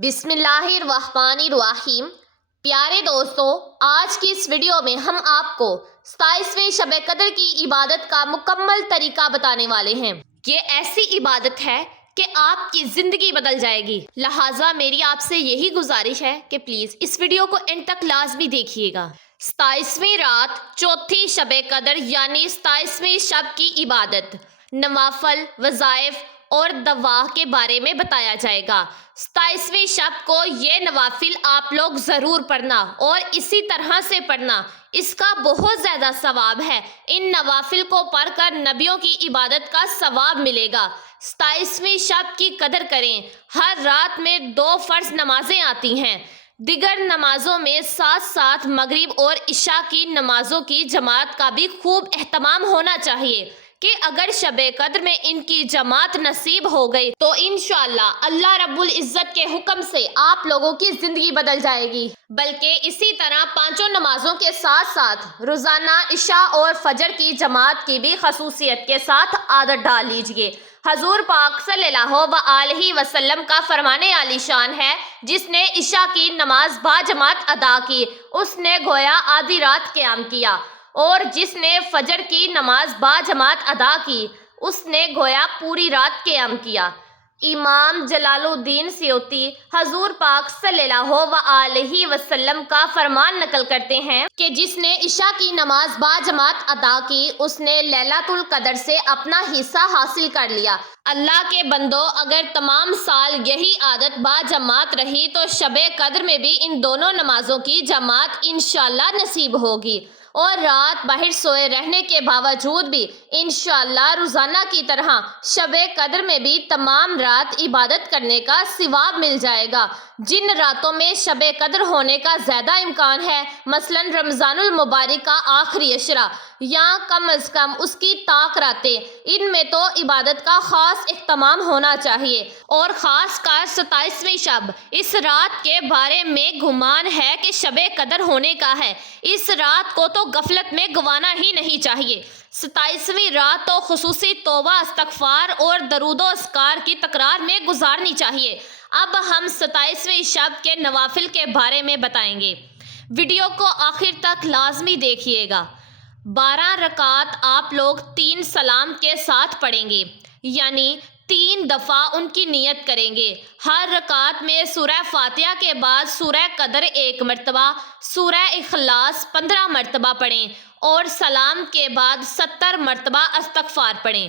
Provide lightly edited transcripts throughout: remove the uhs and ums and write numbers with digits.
بسم اللہ الرحمن الرحیم۔ پیارے دوستو، آج کی اس ویڈیو میں ہم آپ کو 27ویں شب قدر کی عبادت کا مکمل طریقہ بتانے والے ہیں۔ یہ ایسی عبادت ہے کہ آپ کی زندگی بدل جائے گی، لہٰذا میری آپ سے یہی گزارش ہے کہ پلیز اس ویڈیو کو اینڈ تک لازمی دیکھیے گا۔ 27ویں رات چوتھی شب قدر یعنی 27ویں شب کی عبادت، نوافل، وظائف اور دعا کے بارے میں بتایا جائے گا۔ 27ویں شب کو یہ نوافل آپ لوگ ضرور پڑھنا اور اسی طرح سے پڑھنا، اس کا بہت زیادہ ثواب ہے۔ ان نوافل کو پڑھ کر نبیوں کی عبادت کا ثواب ملے گا۔ 27ویں شب کی قدر کریں۔ ہر رات میں 2 فرض نمازیں آتی ہیں، دیگر نمازوں میں ساتھ ساتھ مغرب اور عشاء کی نمازوں کی جماعت کا بھی خوب اہتمام ہونا چاہیے کہ اگر شب قدر میں ان کی جماعت نصیب ہو گئی تو انشاءاللہ اللہ رب العزت کے حکم سے آپ لوگوں کی زندگی بدل جائے گی۔ بلکہ اسی طرح 5 نمازوں کے ساتھ ساتھ روزانہ عشاء اور فجر کی جماعت کی بھی خصوصیت کے ساتھ عادت ڈال لیجئے۔ حضور پاک صلی اللہ علیہ وسلم کا فرمان عالی شان ہے، جس نے عشاء کی نماز باجماعت ادا کی اس نے گویا آدھی رات قیام کیا، اور جس نے فجر کی نماز باجماعت ادا کی اس نے گویا پوری رات قیام کیا۔ امام جلال الدین سیوطی حضور پاک صلی اللہ علیہ وسلم کا فرمان نقل کرتے ہیں کہ جس نے عشاء کی نماز باجماعت ادا کی اس نے لیلۃ القدر سے اپنا حصہ حاصل کر لیا۔ اللہ کے بندو، اگر تمام سال یہی عادت باجماعت رہی تو شب قدر میں بھی ان دونوں نمازوں کی جماعت انشاءاللہ نصیب ہوگی، اور رات باہر سوئے رہنے کے باوجود بھی انشاءاللہ روزانہ کی طرح شب قدر میں بھی تمام رات عبادت کرنے کا ثواب مل جائے گا۔ جن راتوں میں شب قدر ہونے کا زیادہ امکان ہے، مثلا رمضان المبارک کا آخری عشرہ یا کم از کم اس کی طاق راتیں، ان میں تو عبادت کا خاص اہتمام ہونا چاہیے، اور خاص کر 27ویں شب۔ اس رات کے بارے میں گمان ہے کہ شب قدر ہونے کا ہے، اس رات کو تو غفلت میں گنوانا ہی نہیں چاہیے۔ 27ویں رات تو خصوصی توبہ، استغفار اور درود و اذکار کی تکرار میں گزارنی چاہیے۔ اب ہم 27ویں شب کے نوافل کے بارے میں بتائیں گے، ویڈیو کو آخر تک لازمی دیکھیے گا۔ 12 رکعت آپ لوگ 3 سلام کے ساتھ پڑھیں گے، یعنی 3 دفعہ ان کی نیت کریں گے۔ ہر رکعت میں سورہ فاتحہ کے بعد سورہ قدر 1 مرتبہ، سورہ اخلاص 15 مرتبہ پڑھیں اور سلام کے بعد 70 مرتبہ استغفار پڑھیں۔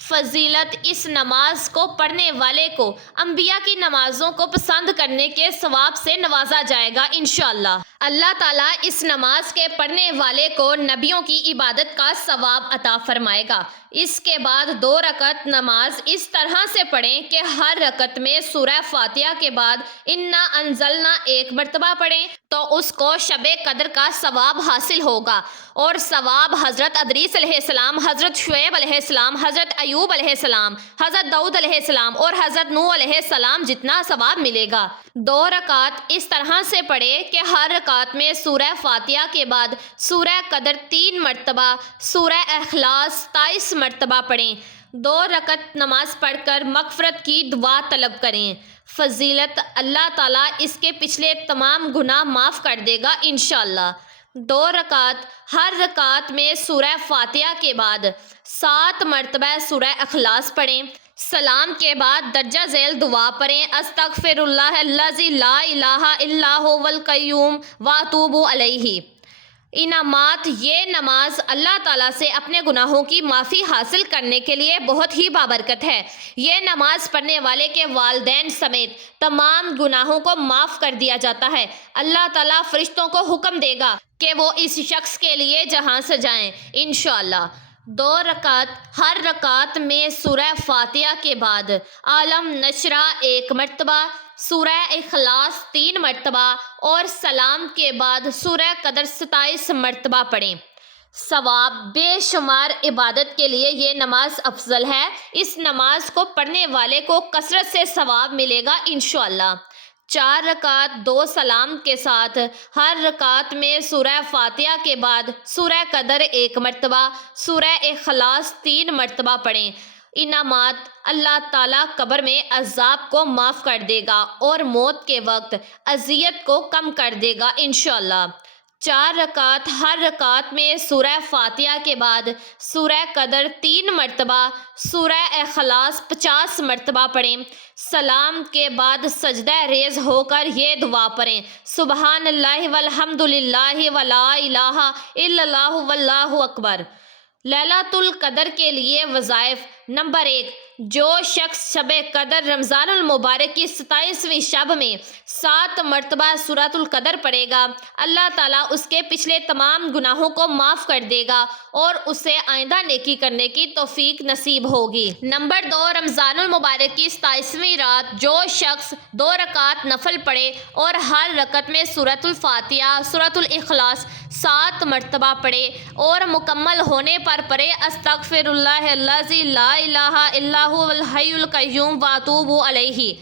فضیلت: اس نماز کو پڑھنے والے کو انبیاء کی نمازوں کو پسند کرنے کے ثواب سے نوازا جائے گا انشاءاللہ۔ اللہ تعالیٰ اس نماز کے پڑھنے والے کو نبیوں کی عبادت کا ثواب عطا فرمائے گا۔ اس کے بعد 2 رکعت نماز اس طرح سے پڑھیں کہ ہر رکعت میں سورہ فاتحہ کے بعد انا انزلنا 1 مرتبہ پڑھیں تو اس کو شب قدر کا ثواب حاصل ہوگا، اور ثواب حضرت ادریس علیہ السلام، حضرت شعیب علیہ السلام، حضرت ایوب علیہ السلام، حضرت داؤد علیہ السلام اور حضرت نوح علیہ السلام جتنا ثواب ملے گا۔ 2 رکعت اس طرح سے پڑھے کہ ہر رکعت میں سورہ فاتحہ کے بعد سورہ قدر 3 مرتبہ، سورہ اخلاص 27 مرتبہ پڑھیں۔ 2 رکعت نماز پڑھ کر مغفرت کی دعا طلب کریں۔ فضیلت: اللہ تعالیٰ اس کے پچھلے تمام گناہ معاف کر دے گا انشاءاللہ۔ 2 رکعت، ہر رکعت میں سورہ فاتحہ کے بعد 7 مرتبہ سورہ اخلاص پڑھیں۔ سلام کے بعد درجہ ذیل دعا پڑھیں: استغفر اللہ الذی لا الہ الا هو القیوم واتوب الیہ۔ انعامات: یہ نماز اللہ تعالیٰ سے اپنے گناہوں کی معافی حاصل کرنے کے لیے بہت ہی بابرکت ہے۔ یہ نماز پڑھنے والے کے والدین سمیت تمام گناہوں کو معاف کر دیا جاتا ہے۔ اللہ تعالیٰ فرشتوں کو حکم دے گا کہ وہ اس شخص کے لیے جہاں سجائیں انشاءاللہ۔ 2 رکعت، ہر رکعت میں سورہ فاتحہ کے بعد عالم نشرح 1 مرتبہ، سورہ اخلاص 3 مرتبہ اور سلام کے بعد سورہ قدر 27 مرتبہ پڑھیں۔ ثواب: بے شمار عبادت کے لیے یہ نماز افضل ہے۔ اس نماز کو پڑھنے والے کو کثرت سے ثواب ملے گا انشاءاللہ۔ 4 رکعت 2 سلام کے ساتھ، ہر رکعت میں سورہ فاتحہ کے بعد سورہ قدر 1 مرتبہ، سورہ اخلاص 3 مرتبہ پڑھیں۔ انعامات اللہ تعالیٰ قبر میں عذاب کو معاف کر دے گا اور موت کے وقت اذیت کو کم کر دے گا انشاءاللہ۔ 4 رکعت، ہر رکعت میں سورہ فاتحہ کے بعد سورہ قدر 3 مرتبہ، سورہ اخلاص 50 مرتبہ پڑھیں۔ سلام کے بعد سجدہ ریز ہو کر یہ دعا پڑھیں: سبحان اللہ والحمد للہ ولا الہ الا اللہ واللہ اکبر۔ لیلۃ القدر کے لیے وظائف: نمبر 1، جو شخص شب قدر رمضان المبارک کی 27ویں شب میں 7 مرتبہ سورۃ القدر پڑھے گا، اللہ تعالیٰ اس کے پچھلے تمام گناہوں کو معاف کر دے گا اور اسے آئندہ نیکی کرنے کی توفیق نصیب ہوگی۔ نمبر 2، رمضان المبارک کی 27ویں رات جو شخص 2 رکعت نفل پڑھے اور ہر رکعت میں سورۃ الفاتحہ، سورۃ الاخلاص 7 مرتبہ پڑھے اور مکمل ہونے پر پڑھے: استغفر اللہ الذی لا الہ الا هو الحی القیوم واتوب الیہ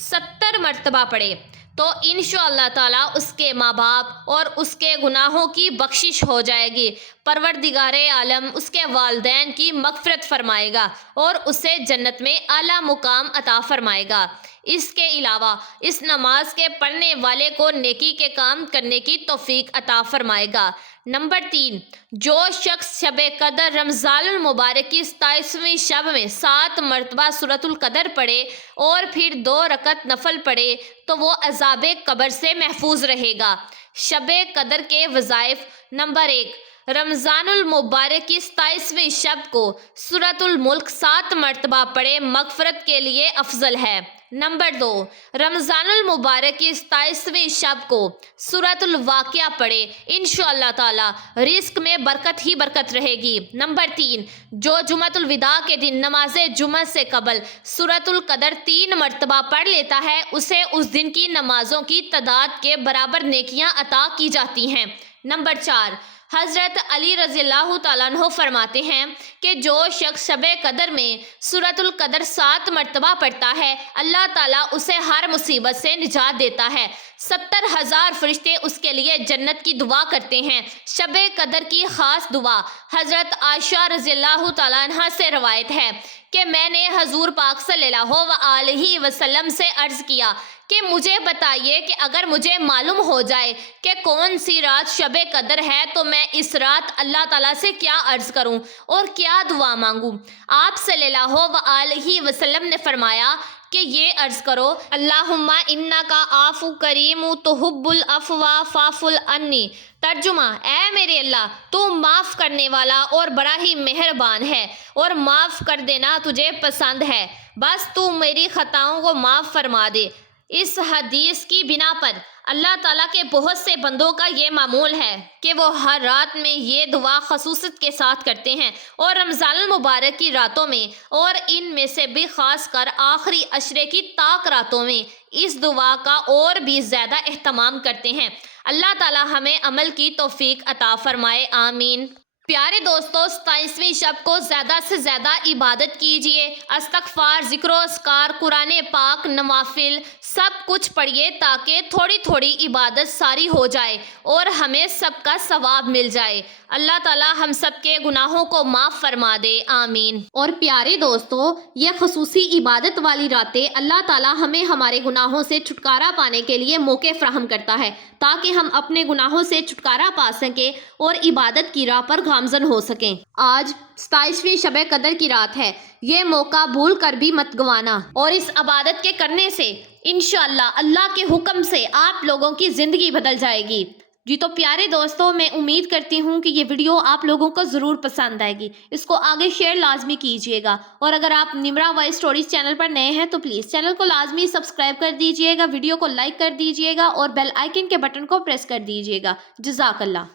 70 مرتبہ پڑھے، تو انشاءاللہ تعالیٰ اس کے ماں باپ اور اس کے گناہوں کی بخشش ہو جائے گی۔ پروردگار عالم اس کے والدین کی مغفرت فرمائے گا اور اسے جنت میں اعلیٰ مقام عطا فرمائے گا۔ اس کے علاوہ اس نماز کے پڑھنے والے کو نیکی کے کام کرنے کی توفیق عطا فرمائے گا۔ نمبر 3، جو شخص شب قدر رمضان المبارک کی 27ویں شب میں 7 مرتبہ سورۃ القدر پڑھے اور پھر 2 رکعت نفل پڑھے تو وہ عذاب قبر سے محفوظ رہے گا۔ شب قدر کے وظائف: نمبر 1، رمضان المبارک کی 27ویں شب کو سورۃ الملک 7 مرتبہ پڑھے، مغفرت کے لیے افضل ہے۔ نمبر 2، رمضان المبارک کی 27ویں شب کو سورۃ الواقعہ پڑھے، انشاءاللہ تعالی رزق میں برکت ہی برکت رہے گی۔ نمبر 3، جو جمعۃ الوداع کے دن نماز جمعہ سے قبل سورۃ القدر 3 مرتبہ پڑھ لیتا ہے، اسے اس دن کی نمازوں کی تعداد کے برابر نیکیاں عطا کی جاتی ہیں۔ نمبر 4، حضرت علی رضی اللہ تعالیٰ عنہ فرماتے ہیں کہ جو شخص شب قدر میں سورۃ القدر 7 مرتبہ پڑھتا ہے، اللہ تعالیٰ اسے ہر مصیبت سے نجات دیتا ہے۔ 70,000 فرشتے اس کے لیے جنت کی دعا کرتے ہیں۔ شب قدر کی خاص دعا حضرت عائشہ رضی اللہ تعالیٰ عنہ سے روایت ہے کہ میں نے حضور پاک صلی اللہ علیہ وسلم سے عرض کیا کہ مجھے بتائیے کہ اگر مجھے معلوم ہو جائے کہ کون سی رات شب قدر ہے تو میں اس رات اللہ تعالیٰ سے کیا عرض کروں اور کیا دعا مانگوں۔ آپ صلی اللہ علیہ وسلم نے فرمایا کہ یہ عرض کرو: اللہم انکا عفو کریم تحب العفو فاعف عنی۔ ترجمہ: اے میرے اللہ، تو معاف کرنے والا اور بڑا ہی مہربان ہے اور معاف کر دینا تجھے پسند ہے، بس تو میری خطاؤں کو معاف فرما دے۔ اس حدیث کی بنا پر اللہ تعالیٰ کے بہت سے بندوں کا یہ معمول ہے کہ وہ ہر رات میں یہ دعا خصوصیت کے ساتھ کرتے ہیں اور رمضان المبارک کی راتوں میں اور ان میں سے بھی خاص کر آخری عشرے کی طاق راتوں میں اس دعا کا اور بھی زیادہ اہتمام کرتے ہیں۔ اللہ تعالیٰ ہمیں عمل کی توفیق عطا فرمائے، آمین۔ پیارے دوستو، 27ویں شب کو زیادہ سے زیادہ عبادت کیجیے، استغفار، ذکر و اذکار، قرآن پاک، نوافل سب کچھ پڑھیے تاکہ تھوڑی تھوڑی عبادت ساری ہو جائے اور ہمیں سب کا ثواب مل جائے۔ اللہ تعالیٰ ہم سب کے گناہوں کو معاف فرما دے، آمین۔ اور پیارے دوستو، یہ خصوصی عبادت والی راتیں اللہ تعالیٰ ہمیں ہمارے گناہوں سے چھٹکارا پانے کے لیے موقع فراہم کرتا ہے تاکہ ہم اپنے گناہوں سے چھٹکارا پا سکیں اور عبادت کی راہ پر گامزن ہو سکیں۔ آج 27ویں شب قدر کی رات ہے، یہ موقع بھول کر بھی مت گوانا، اور اس عبادت کے کرنے سے انشاءاللہ اللہ کے حکم سے آپ لوگوں کی زندگی بدل جائے گی۔ جی تو پیارے دوستوں، میں امید کرتی ہوں کہ یہ ویڈیو آپ لوگوں کو ضرور پسند آئے گی، اس کو آگے شیئر لازمی کیجیے گا، اور اگر آپ نمرا وائس اسٹوریز چینل پر نئے ہیں تو پلیز چینل کو لازمی سبسکرائب کر دیجیے گا، ویڈیو کو لائک کر دیجیے گا اور بیل آئیکن کے بٹن کو پریس کر دیجیے گا۔ جزاک اللہ۔